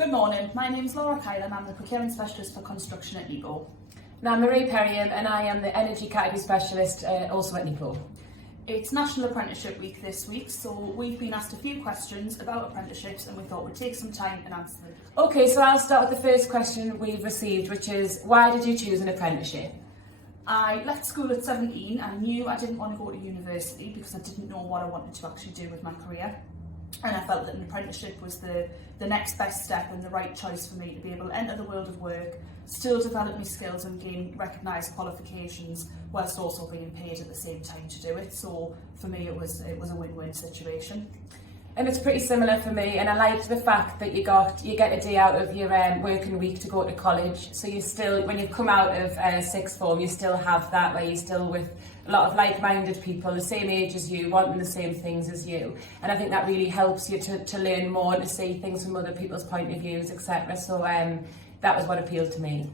Good morning, my name's Laura Kyle and I'm the Procurement Specialist for Construction at NEPO. And I'm Marie Perriam and I am the Energy Category Specialist also at NEPO. It's National Apprenticeship Week this week, so we've been asked a few questions about apprenticeships and we thought we'd take some time and answer them. Okay, so I'll start with the first question we've received, which is, why did you choose an apprenticeship? I left school at 17 and knew I didn't want to go to university because I didn't know what I wanted to actually do with my career. And I felt that an apprenticeship was the next best step and the right choice for me to be able to enter the world of work, still develop my skills and gain recognised qualifications whilst also being paid at the same time to do it. So for me it was a win-win situation. And it's pretty similar for me, and I liked the fact that you get a day out of your working week to go to college. So you still, when you come out of sixth form, you still have that where you're still with a lot of like-minded people, the same age as you, wanting the same things as you. And I think that really helps you to learn more and to see things from other people's point of views, etc. So that was what appealed to me.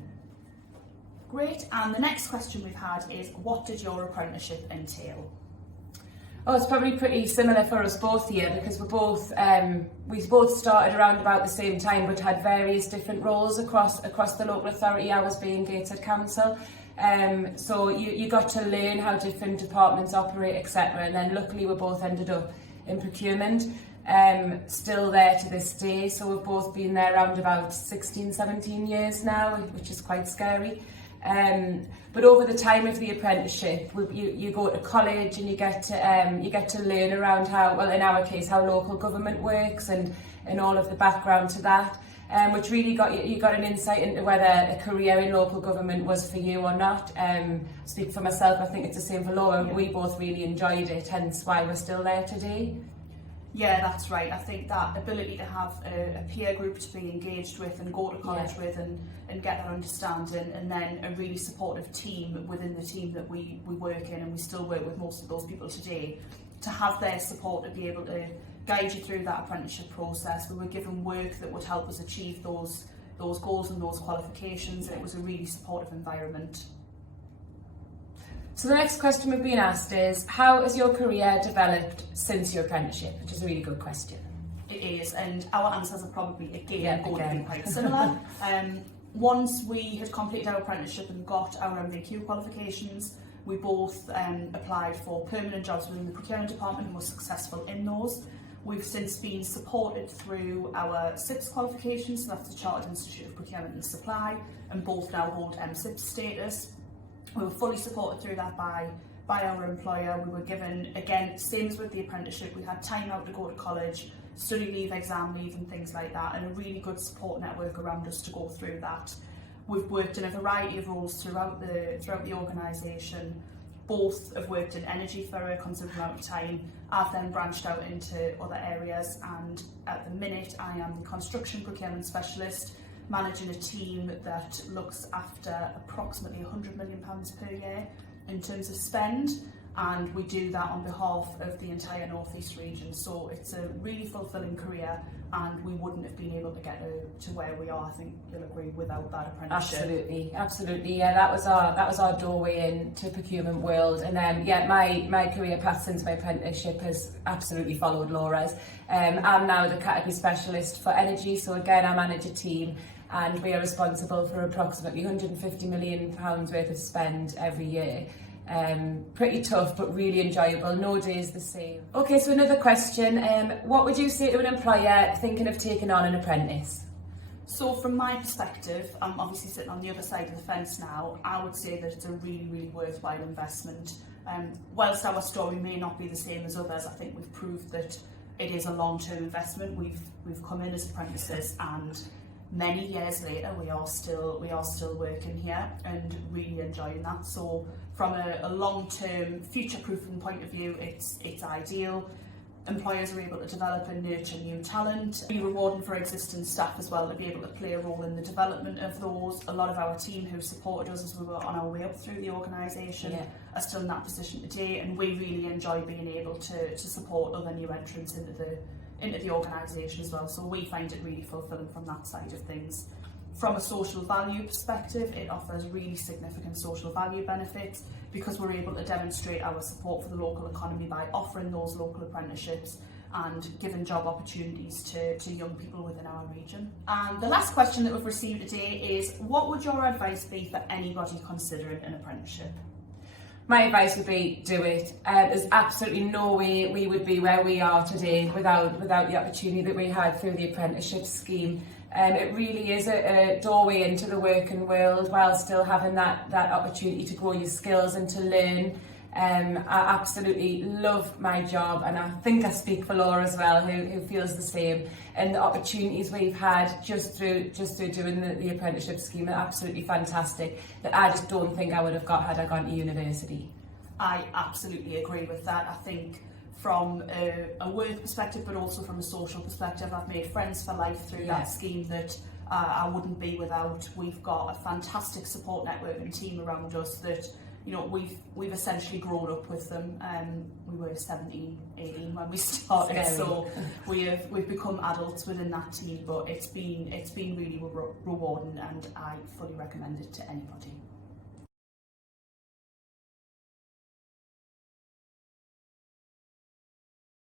Great, and the next question we've had is, what did your apprenticeship entail? Oh, it's probably pretty similar for us both here because we both started around about the same time but had various different roles across the local authority. I was being Gateshead Council. So you got to learn how different departments operate, etc. And then luckily we both ended up in procurement, still there to this day. So we've both been there around about 16, 17 years now, which is quite scary. But over the time of the apprenticeship, you go to college and you get to learn around how, well in our case, how local government works and all of the background to that. Which really got an insight into whether a career in local government was for you or not. Speak for myself, I think it's the same for Laura. We both really enjoyed it, hence why we're still there today. Yeah, that's right. I think that ability to have a peer group to be engaged with and go to college with and get that understanding, and then a really supportive team within the team that we work in, and we still work with most of those people today, to have their support to be able to guide you through that apprenticeship process. We were given work that would help us achieve those goals and those qualifications, and it was a really supportive environment. So the next question we've been asked is, how has your career developed since your apprenticeship? Which is a really good question. It is, and our answers are probably going to be quite similar. Once we had completed our apprenticeship and got our MVQ qualifications, we both applied for permanent jobs within the procurement department and were successful in those. We've since been supported through our SIPS qualifications, so that's the Chartered Institute of Procurement and Supply, and both now hold MSIPS status. We were fully supported through that by our employer. We were given, again, same as with the apprenticeship, we had time out to go to college, study leave, exam leave and things like that, and a really good support network around us to go through that. We've worked in a variety of roles throughout the organisation. Both have worked in energy for a considerable amount of time. I've then branched out into other areas, and at the minute I am the Construction Procurement Specialist, managing a team that looks after approximately £100 million per year in terms of spend, and we do that on behalf of the entire North East region. So it's a really fulfilling career, and we wouldn't have been able to get to where we are, I think you'll agree, without that apprenticeship. Absolutely. Yeah, that was our doorway into procurement world. And then my career path since my apprenticeship has absolutely followed Laura's. I'm now the category specialist for energy, so again I manage a team and we are responsible for approximately £150 million worth of spend every year. Pretty tough but really enjoyable, no day is the same. Okay, so another question, what would you say to an employer thinking of taking on an apprentice? So from my perspective, I'm obviously sitting on the other side of the fence now, I would say that it's a really, really worthwhile investment. Whilst our story may not be the same as others, I think we've proved that it is a long-term investment. We've come in as apprentices, and many years later we are still working here and really enjoying that. So from a long-term future-proofing point of view, it's ideal. Employers are able to develop and nurture new talent. Be rewarding for existing staff as well to be able to play a role in the development of those. A lot of our team who supported us as we were on our way up through the organisation are still in that position today, and we really enjoy being able to support other new entrants into the organisation as well. So we find it really fulfilling from that side of things. From a social value perspective, it offers really significant social value benefits because we're able to demonstrate our support for the local economy by offering those local apprenticeships and giving job opportunities to young people within our region. And the last question that we've received today is, what would your advice be for anybody considering an apprenticeship? My advice would be do it. There's absolutely no way we would be where we are today without the opportunity that we had through the apprenticeship scheme. It really is a doorway into the working world while still having that opportunity to grow your skills and to learn. I absolutely love my job, and I think I speak for Laura as well, who feels the same. And the opportunities we've had just through doing the apprenticeship scheme are absolutely fantastic, that I just don't think I would have got had I gone to university. I absolutely agree with that. I think from a work perspective, but also from a social perspective, I've made friends for life through that scheme that I wouldn't be without. We've got a fantastic support network and team around us that, you know, we've essentially grown up with them. We were 17, 18 when we started, so we've become adults within that team. But it's been really rewarding, and I fully recommend it to anybody.